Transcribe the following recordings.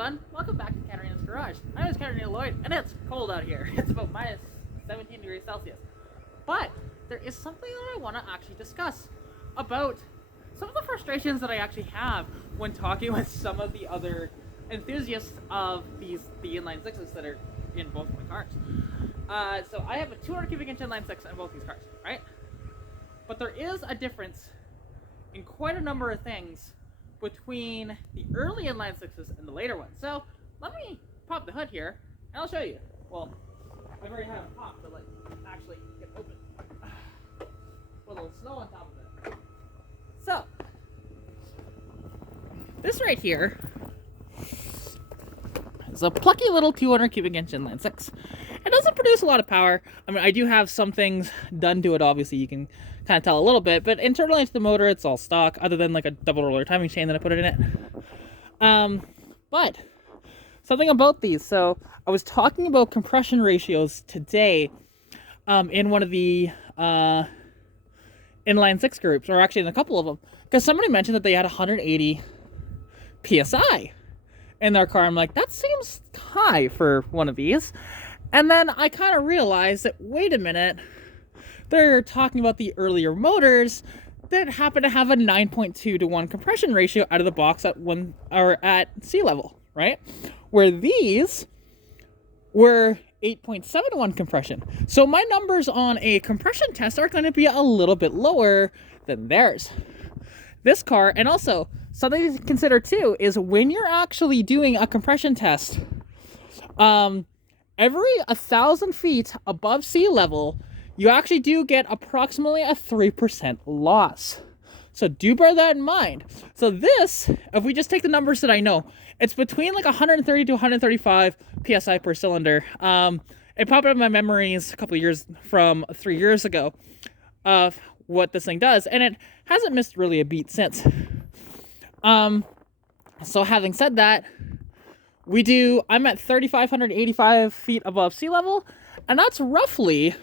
everyone, welcome back to Katarina's Garage. My name is Katarina Lloyd, and it's cold out here. It's about minus 17 degrees Celsius. But there is something that I want to actually discuss about some of the frustrations that I actually have when talking with some of the other enthusiasts of the inline sixes that are in both of my cars. So I have a 200 cubic inch inline six in both these cars, right? But there is a difference in quite a number of things between the early inline sixes and the later ones. So let me pop the hood here and I'll show you. Well, I've already had it popped, but like actually get open. Put a little snow on top of it. So this right here is a plucky little 200 cubic inch inline six. It doesn't produce a lot of power. I mean, I do have some things done to it, obviously you can kind of tell a little bit, but internally to the motor, it's all stock, other than like a double roller timing chain that I put it in it. But something about these, so I was talking about compression ratios today in one of the inline six groups, or actually in a couple of them, because somebody mentioned that they had 180 PSI in their car. I'm like, that seems high for one of these. And then I kind of realized that, wait a minute, they're talking about the earlier motors that happen to have a 9.2 to 1 compression ratio out of the box at sea level, right? Where these were 8.7 to 1 compression. So my numbers on a compression test are going to be a little bit lower than theirs. This car, and also something to consider too, is when you're actually doing a compression test, every 1,000 feet above sea level, you actually do get approximately a 3% loss. So do bear that in mind. So this, if we just take the numbers that I know, it's between like 130 to 135 PSI per cylinder. It popped up in my memories a couple of years from 3 years ago of what this thing does, and it hasn't missed really a beat since. So having said that, I'm at 3,585 feet above sea level, and that's roughly,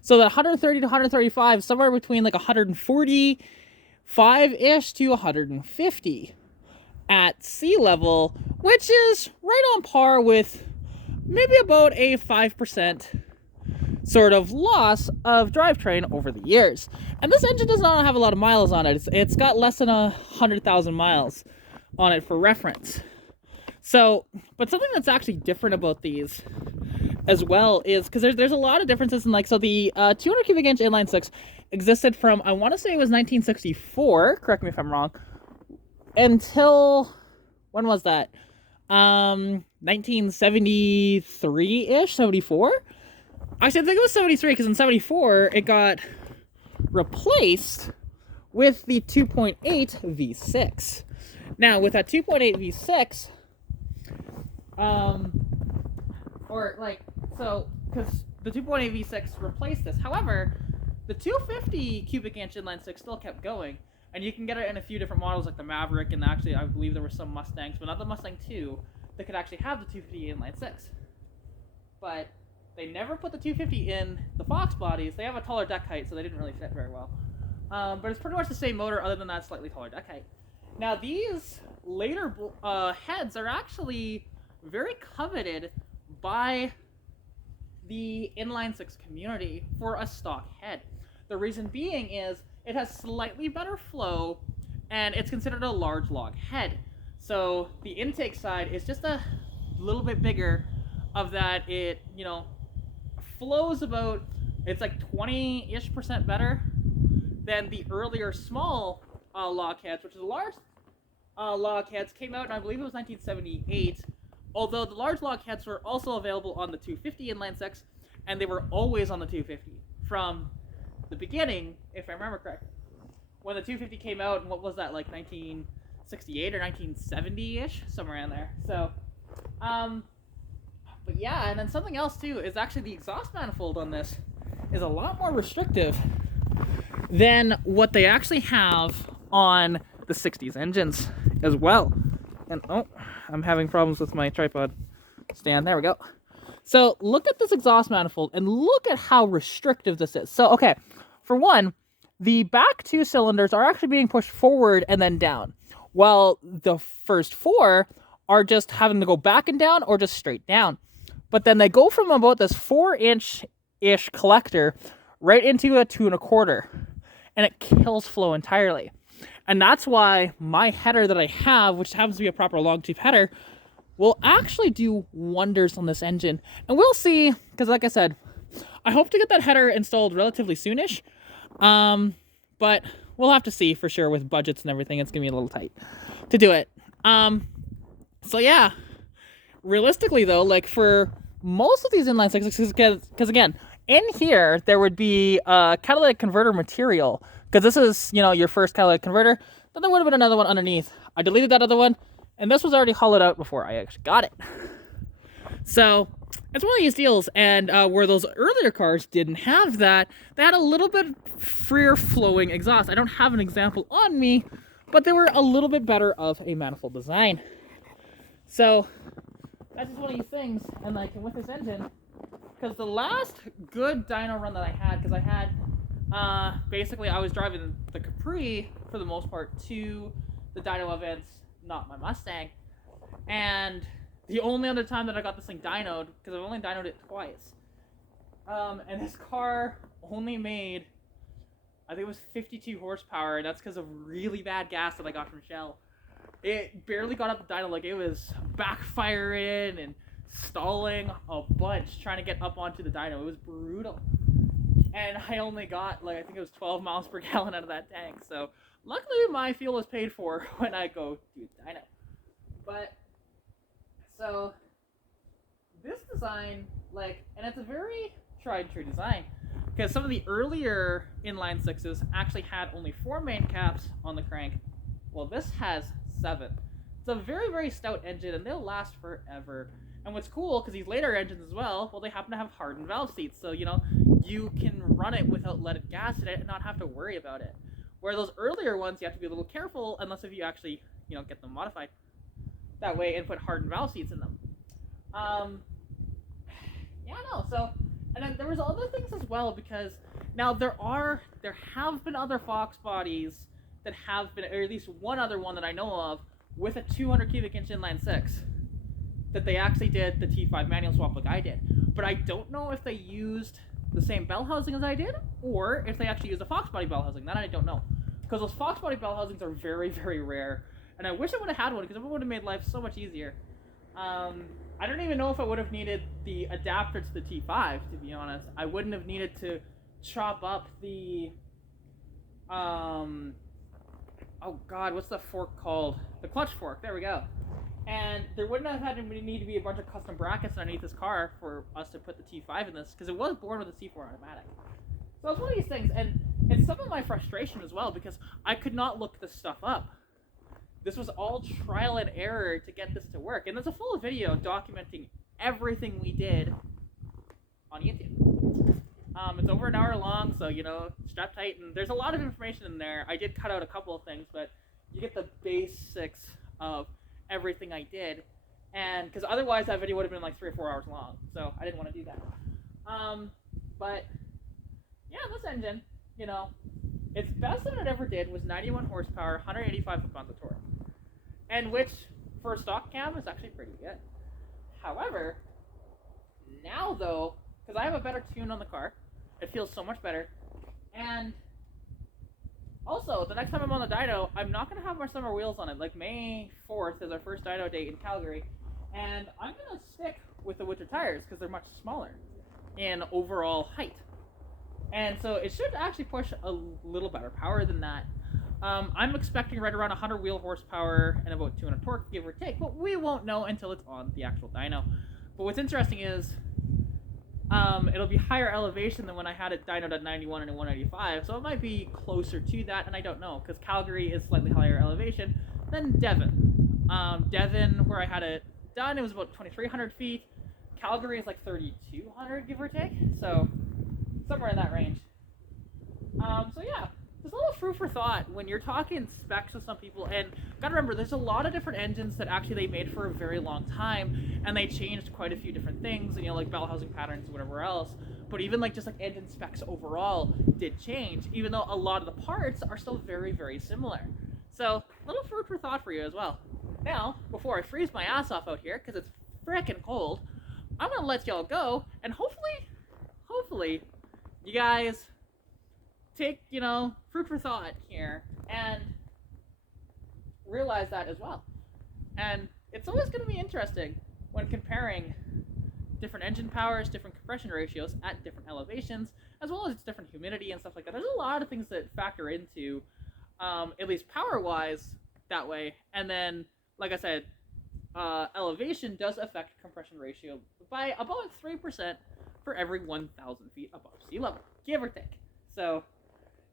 so that 130 to 135, somewhere between like 145-ish to 150 at sea level, which is right on par with maybe about a 5% sort of loss of drivetrain over the years. And this engine does not have a lot of miles on it. It's got less than 100,000 miles on it for reference. So, but something that's actually different about these as well is, because there's a lot of differences in, like, so the 200 cubic inch inline six existed from, I want to say it was 1964, correct me if I'm wrong, until, when was that? 1973-ish, 74? Actually, I think it was 73, because in 74, it got replaced with the 2.8 V6. Now, with that 2.8 V6, because the 2.8 V6 replaced this. However, the 250 cubic inch inline six still kept going, and you can get it in a few different models, like the Maverick, and actually I believe there were some Mustangs, but not the Mustang 2, that could actually have the 250 inline six. But they never put the 250 in the Fox bodies. They have a taller deck height, so they didn't really fit very well. But it's pretty much the same motor, other than that slightly taller deck height. Now, these later heads are actually very coveted by the inline six community for a stock head. The reason being is it has slightly better flow, and it's considered a large log head. So the intake side is just a little bit bigger of that. It, flows about, it's like 20-ish% better than the earlier small log heads, which is a large log heads came out, and I believe it was 1978. Although the large log heads were also available on the 250 inline six, and they were always on the 250 from the beginning, if I remember correctly. When the 250 came out, and what was that, like 1968 or 1970-ish, somewhere in there. So, but yeah, and then something else too is actually the exhaust manifold on this is a lot more restrictive than what they actually have on the 60s engines as well. And I'm having problems with my tripod stand. There we go. So look at this exhaust manifold and look at how restrictive this is. So, okay, for one, the back two cylinders are actually being pushed forward and then down, while the first four are just having to go back and down or just straight down. But then they go from about this 4-inch-ish collector right into a 2 1/4, and it kills flow entirely. And that's why my header that I have, which happens to be a proper long tube header, will actually do wonders on this engine. And we'll see, because like I said, I hope to get that header installed relatively soonish. But we'll have to see for sure with budgets and everything. It's gonna be a little tight to do it. So yeah, realistically though, like for most of these inline sixes, because again, in here there would be catalytic converter material, because this is, you know, your first catalytic converter. Then there would have been another one underneath. I deleted that other one, and this was already hollowed out before I actually got it. So it's one of these deals, and where those earlier cars didn't have that, they had a little bit freer flowing exhaust. I don't have an example on me, but they were a little bit better of a manifold design. So that's just one of these things. And like with this engine, because the last good dyno run that I had, because I had basically I was driving the Capri for the most part to the dyno events, not my Mustang, and the only other time that I got this thing dynoed, because I've only dynoed it twice, and this car only made, I think it was 52 horsepower, and that's because of really bad gas that I got from Shell. It barely got up the dyno, like it was backfiring and stalling a bunch trying to get up onto the dyno. It was brutal. And I only got, like, I think it was 12 miles per gallon out of that tank. So luckily my fuel is paid for when I go do the dyno. But so this design, like, and it's a very tried and true design, because some of the earlier inline sixes actually had only 4 main caps on the crank. Well, this has 7. It's a very, very stout engine, and they'll last forever. And what's cool, because these later engines as well, they happen to have hardened valve seats, so, you know, you can run it without letting gas in it and not have to worry about it. Where those earlier ones, you have to be a little careful, unless if you actually, you know, get them modified that way and put hardened valve seats in them. Yeah, no, so, and then there was other things as well, because now there have been other Fox bodies that have been, or at least one other one that I know of, with a 200 cubic inch inline 6, that they actually did the T5 manual swap like I did. But I don't know if they used the same bell housing as I did, or if they actually used a Fox body bell housing. That I don't know. Because those Fox body bell housings are very, very rare. And I wish I would have had one, because it would have made life so much easier. I don't even know if I would have needed the adapter to the T5, to be honest. I wouldn't have needed to chop up the, oh god, what's the fork called? The clutch fork, there we go. And there wouldn't have had to need to be a bunch of custom brackets underneath this car for us to put the T5 in this, because it was born with a C4 automatic. So it's one of these things, and it's some of my frustration as well, because I could not look this stuff up. This was all trial and error to get this to work, and there's a full video documenting everything we did on YouTube. It's over an hour long, so, you know, strap tight, and there's a lot of information in there. I did cut out a couple of things, but you get the basics of everything I did, and because otherwise that video would have been like 3 or 4 hours long, so I didn't want to do that. But yeah, this engine, you know, its best that it ever did was 91 horsepower, 185 foot-pounds of torque, and which for a stock cam is actually pretty good. However, now though, because I have a better tune on the car, it feels so much better, and also, the next time I'm on the dyno, I'm not going to have my summer wheels on it. Like, May 4th is our first dyno date in Calgary, and I'm going to stick with the winter tires because they're much smaller in overall height. And so it should actually push a little better power than that. I'm expecting right around 100 wheel horsepower and about 200 torque, give or take, but we won't know until it's on the actual dyno. But what's interesting is, it'll be higher elevation than when I had it dynoed at 91 and 185, so it might be closer to that, and I don't know, because Calgary is slightly higher elevation than Devon. Devon, where I had it done, it was about 2,300 feet. Calgary is like 3,200, give or take, so somewhere in that range. So yeah, there's a little food for thought when you're talking specs with some people, and gotta remember, there's a lot of different engines that actually they made for a very long time, and they changed quite a few different things, you know, like bell housing patterns and whatever else. But even like just like engine specs overall did change, even though a lot of the parts are still very, very similar. So, little food for thought for you as well. Now, before I freeze my ass off out here, because it's frickin' cold, I'm gonna let y'all go, and hopefully, you guys take, food for thought here, and realize that as well. And it's always gonna be interesting when comparing different engine powers, different compression ratios at different elevations, as well as its different humidity and stuff like that. There's a lot of things that factor into, at least power-wise, that way. And then, like I said, elevation does affect compression ratio by about 3% for every 1,000 feet above sea level, give or take. So,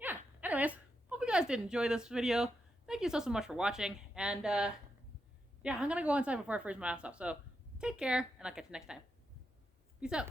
yeah. Anyways, hope you guys did enjoy this video. Thank you so much for watching. And, yeah, I'm gonna go inside before I freeze my ass off. So, take care, and I'll catch you next time. Peace out.